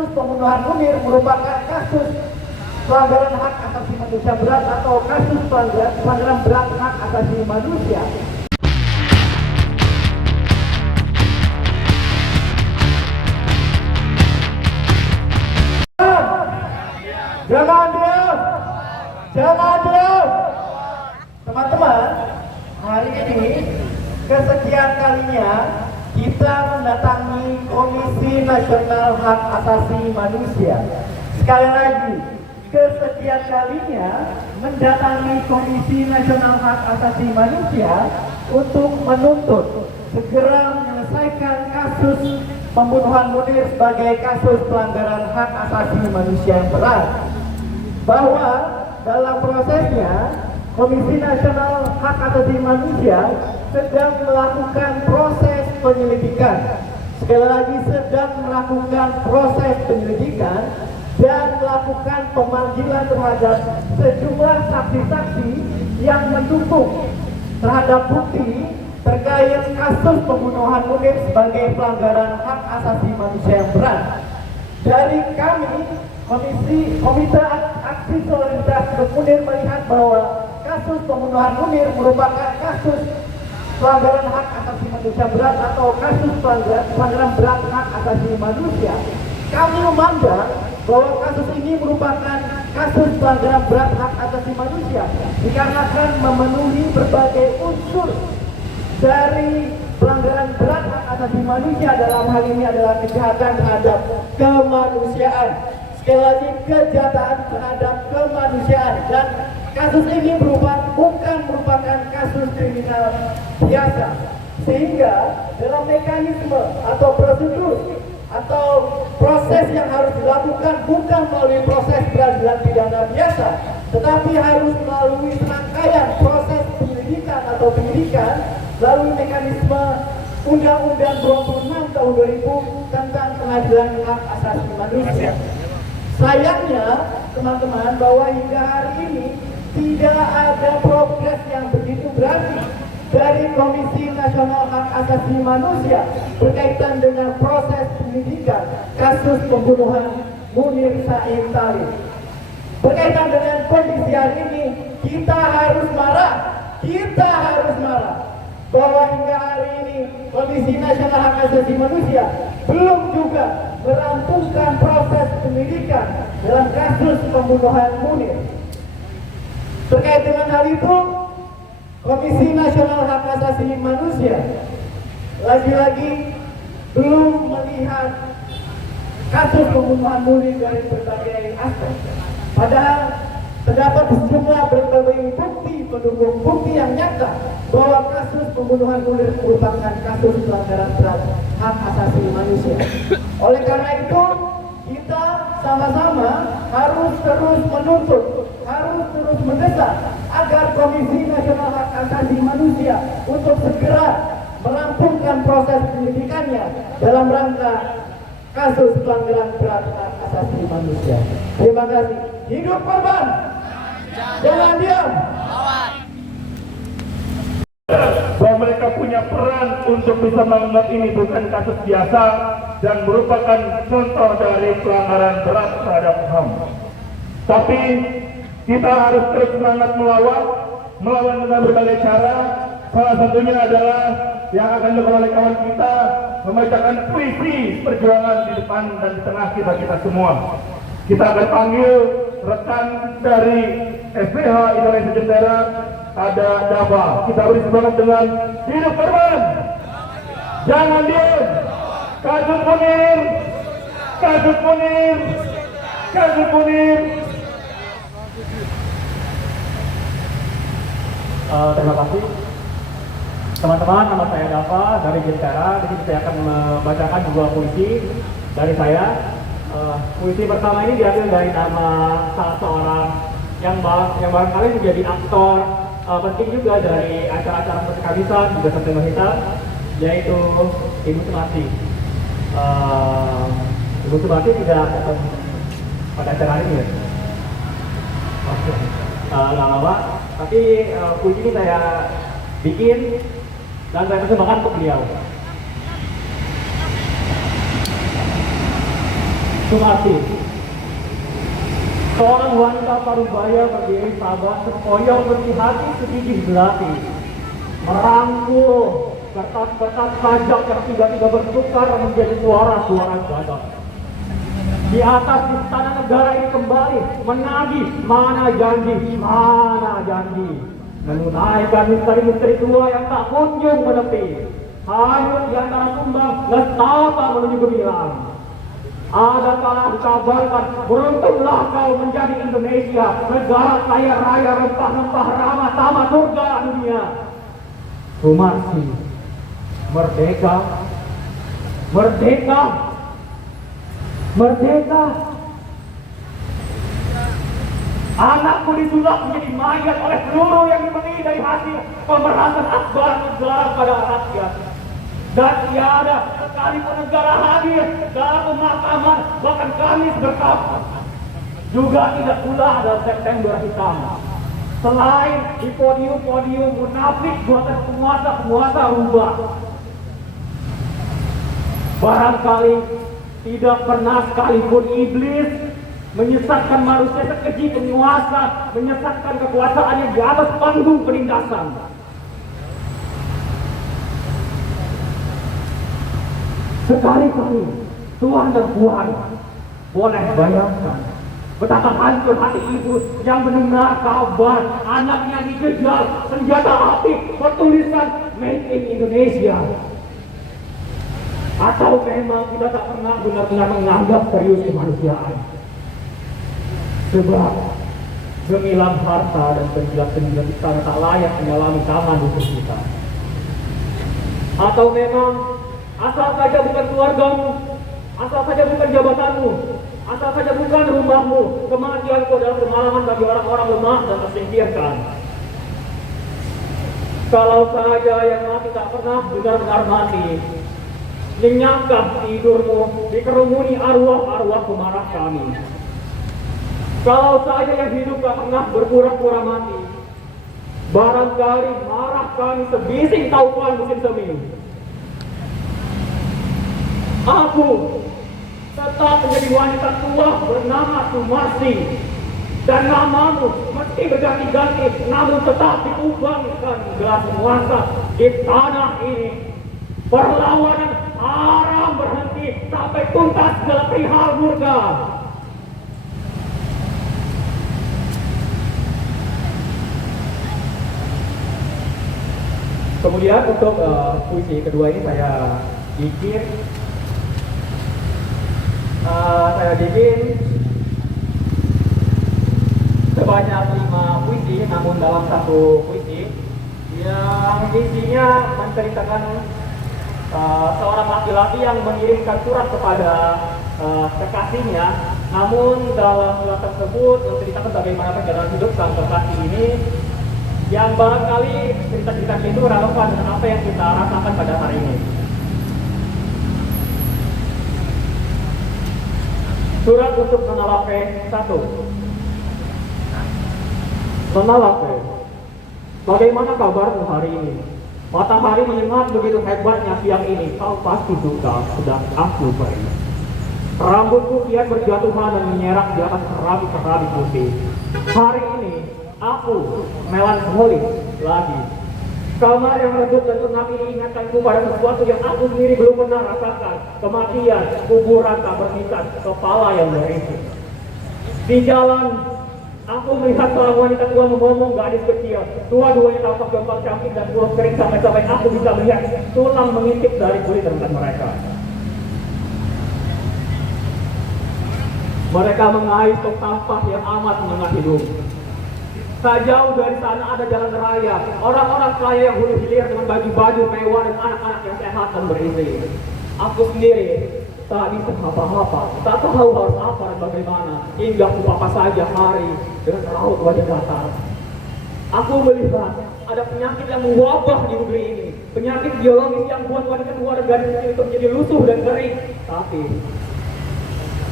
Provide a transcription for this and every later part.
kasus pembunuhan Munir merupakan kasus pelanggaran hak asasi manusia berat atau kasus pelanggaran berat hak asasi manusia. Jangan diam, jangan diam. Teman-teman, hari ini kesekian kalinya kita mendatangi Komisi Nasional Hak Asasi Manusia. Sekali lagi, kesekian kalinya mendatangi Komisi Nasional Hak Asasi Manusia untuk menuntut segera menyelesaikan kasus pembunuhan Munir sebagai kasus pelanggaran hak asasi manusia yang berat. Bahwa dalam prosesnya Komisi Nasional Hak Asasi Manusia sedang melakukan proses penyelidikan. Sekali lagi, sedang melakukan proses penyelidikan dan melakukan pemanggilan terhadap sejumlah saksi-saksi yang mendukung terhadap bukti terkait kasus pembunuhan Munir sebagai pelanggaran hak asasi manusia yang berat. Dari kami, Komite Aksi Solidaritas untuk Munir melihat bahwa kasus pembunuhan Munir merupakan kasus pelanggaran hak asasi manusia berat atau kasus pelanggaran berat hak asasi manusia. Kami memandang bahwa kasus ini merupakan kasus pelanggaran berat hak asasi manusia dikarenakan memenuhi berbagai unsur dari pelanggaran berat hak asasi manusia. Dalam hal ini adalah kejahatan terhadap kemanusiaan. Sekali lagi, kejahatan terhadap kemanusiaan, dan kasus ini bukan merupakan kasus kriminal biasa, sehingga dalam mekanisme atau prosedur atau proses yang harus dilakukan bukan melalui proses peradilan pidana biasa, tetapi harus melalui serangkaian proses penyelidikan atau penyidikan melalui mekanisme Undang-Undang 26 tahun 2000 tentang pengadilan hak asasi manusia. Sayangnya, teman-teman, bahwa hingga hari ini tidak ada progres yang begitu berarti dari Komisi Nasional Hak Asasi Manusia berkaitan dengan proses penyelidikan kasus pembunuhan Munir Said Talib. Berkaitan dengan kondisi hari ini, kita harus marah bahwa hingga hari ini Komisi Nasional Hak Asasi Manusia belum juga merampungkan proses penyelidikan dalam kasus pembunuhan Munir. Terkait dengan hal itu, Komisi Nasional Hak Asasi Manusia lagi-lagi belum melihat kasus pembunuhan Munir dari berbagai aspek. Padahal terdapat sejumlah berbagai bukti pendukung bukti yang nyata bahwa kasus pembunuhan Munir merupakan kasus pelanggaran berat hak asasi manusia. Oleh karena itu, kita sama-sama harus terus menuntut, harus terus mendesak agar Komisi Nasional Hak Asasi Manusia untuk segera merampungkan proses penyelidikannya dalam rangka kasus pelanggaran berat hak asasi manusia. Terima kasih. Hidup korban, jangan diam. Bahwa mereka punya peran untuk bisa menganggap ini bukan kasus biasa dan merupakan contoh dari pelanggaran berat terhadap HAM. Tapi kita harus terus semangat melawan dengan berbagai cara. Salah satunya adalah yang akan dilakukan oleh kawan kita, membacakan puisi perjuangan di depan dan di tengah kita semua. Kita akan panggil rekan dari SPH Indonesia Jentera, ada Dava. Kita beri semangat dengan hidup korban, jangan diam. Kasus Munir, kasus Munir, kasus Munir. Terima kasih teman-teman. Nama saya Dava dari Jentera. Jadi saya akan membacakan dua puisi dari saya. Puisi pertama ini diambil dari nama salah seorang yang barangkali menjadi aktor penting juga dari acara-acara musik kabisan juga Sentinel Hitam, yaitu Ibu Sumarti. Ibu Sumarti tidak datang pada acara ini ya? Oke. Lama, tapi puisi ini saya bikin dan saya persembahkan untuk beliau. Sumarti, seorang wanita parubaya berdiri sabar, sepoyong bersih hati, segigih belati, merangkul kertas-kertas pajak yang tiba-tiba bertukar menjadi suara-suara gadang. Di atas istana negara ini kembali menagih mana janji, menunaikan misteri-misteri tua yang tak kunjung menepi. Hanyut di antara tumbang, nestapa menuju gemilang. Ada kala dikabarkan, beruntunglah kau menjadi Indonesia, negara kaya raya rempah-rempah ramah tamah surga dunia. Sumarsi, merdeka, merdeka, merdeka. Anakku disulap menjadi mayat oleh peluru yang dipenuhi dari hasil pemerasan akbar negara pada rakyat. Dan tiada sekalipun negara hadir dalam pemakaman, bahkan Kamis berkata juga tidak pula ada September hitam. Selain di podium-podium munafik buatan penguasa-penguasa rubah, barangkali tidak pernah sekalipun iblis menyesatkan manusia sekeji penguasa, menyesatkan kekuasaannya di atas panggung penindasan. Sekali-kali Tuhan dan Puan boleh bayangkan betapa hancur hati ibu yang mendengar kabar anaknya dikejar senjata api bertulisan Made in Indonesia. Atau memang kita tak pernah benar-benar menganggap serius kemanusiaan. Sebab gemilang harta dan penjilat-penjilat kita tak layak menyalami tangan hukum kita. Atau memang asal saja bukan keluargamu, asal saja bukan jabatanmu, asal saja bukan rumahmu, kematianku adalah kemalangan bagi orang-orang lemah dan tersingkirkan. Kalau saja yang mati tak pernah benar-benar mati, nyenyakkah tidurmu dikerumuni arwah-arwah pemarah kami? Kalau saja yang hidup tak pernah berpura-pura mati, barangkali marah kami sebising taupan musim semi. Aku tetap menjadi wanita tua bernama Sumarsi, dan namamu meski berganti-ganti namun tetap diubahkan gelar penguasa di tanah ini. Perlawanan haram berhenti sampai tuntas segala perihal murka. Kemudian untuk puisi kedua ini saya bikin sebanyak 5 puisi, namun dalam satu puisi yang isinya menceritakan seorang laki-laki yang mengirimkan surat kepada kekasihnya, namun dalam surat tersebut menceritakan bagaimana perjalanan hidup sang kekasih ini, yang barangkali cerita-cerita itu relevan dengan apa yang kita rasakan pada hari ini. Surat untuk Nona Lape 1. Nona Lape, bagaimana kabarmu hari ini? Matahari menyengat begitu hebatnya siang ini. Kau pasti suka sedang aku pergi. Rambutku kian berjatuhan dan menyerak di atas keramik-keramik putih. Hari ini aku melankolis lagi. Kamar yang redup dan pengap ini ingatkanku pada sesuatu yang aku sendiri belum pernah rasakan. Kematian, kuburan tak berpisah, kepala yang berisi. Di jalan, aku melihat seorang wanita tua memomong gadis kecil. Dua-duanya tampak gambar cantik dan kurus kering sampai aku bisa melihat tulang mengintip dari kulit rambut mereka. Mereka mengais tok sampah yang amat menyengat hidung. Tak jauh dari sana ada jalan raya, orang-orang kaya yang hulu hilir dengan baju-baju mewah dan anak-anak yang sehat dan berisi. Aku sendiri tak bisa apa-apa, tak tahu harus apa dan bagaimana, hingga aku apa saja hari dengan raut wajah datar. Aku melihat ada penyakit yang mewabah di negeri ini, penyakit biologis yang buat wanita tua dan gadis kecil itu menjadi lusuh dan kering. Tapi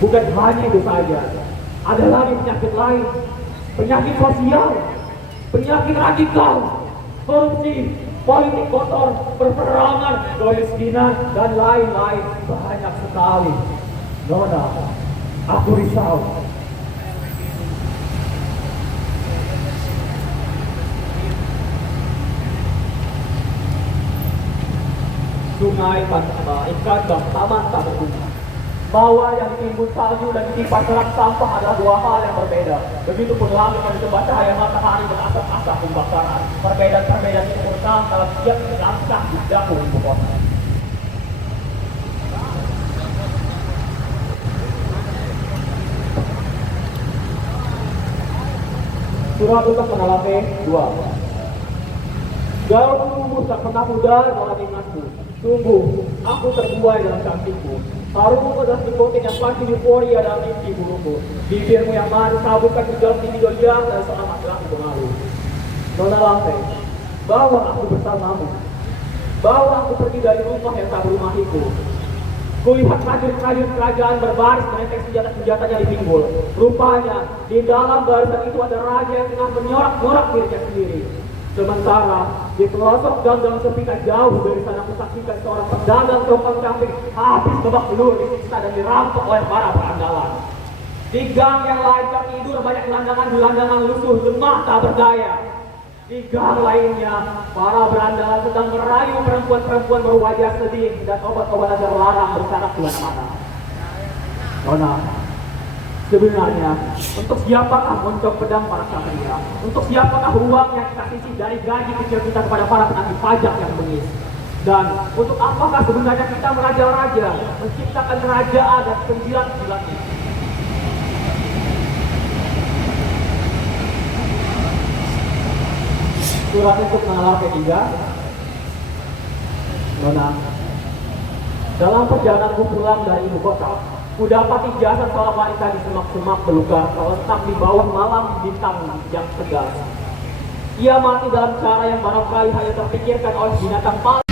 bukan hanya itu saja, ada lagi penyakit lain. Penyakit sosial, penyakit radikal, korupsi, politik kotor, perperangan, kemiskinan, dan lain-lain banyak sekali. Nona, Aku risau. Sungai ikan dan taman tak berguna. Bahwa yang ditimbun salju dan ditimpa serak sampah adalah dua hal yang berbeda. Begitupun langit yang ditembak cahaya matahari berasap-asap pembakaran. Perbedaan-perbedaan itu merekam dalam setiap langkah di dapur ibu kota. Surat untuk Menalape 2. Jauh tubuh tak pernah pudar dalam ingatku. Sungguh, aku terbuai dalam cantikmu. Harummu adalah nikotin yang pasti euforia dalam mimpi burukku. Bibirmu yang manis sabutkan sejauh tinggi goyang dan seorang laki-laki pengaruh. Nona Lampe, bawa aku bersamamu. Bawa aku pergi dari rumah yang tak berumah itu. Kulihat prajurit-prajurit kerajaan berbaris menenteng senjata-senjatanya di pinggul. Rupanya, di dalam barisan itu ada raja yang tengah menyorak-nyorak dirinya sendiri. Sementara di pelosok gang-gang sepi tak jauh dari sana aku saksikan seorang pedagang tongkang kambing habis babak belur disiksa dan dirampok oleh para berandalan. Di gang yang lain tertidur banyak gelandangan-gelandangan lusuh lemah tak berdaya. Di gang lainnya para berandalan sedang merayu perempuan-perempuan berwajah sedih dan obat-obatan terlarang bersarak di mana-mana. Nona, sebenarnya, untuk siapakah moncong pedang para satria? Untuk siapakah uang yang kita sisih dari gaji kecil kita kepada para penagih pajak yang bengis? Dan untuk apakah sebenarnya kita meraja-raja, menciptakan kerajaan dan penjilat-penjilatnya? Surat untuk Menalape 3. Nona, dalam perjalananku pulang dari ibu kota, kudapati jasad seorang wanita di semak-semak belukar terletak di bawah malam bintang yang tegas. Ia mati dalam cara yang barangkali hanya terpikirkan oleh binatang paling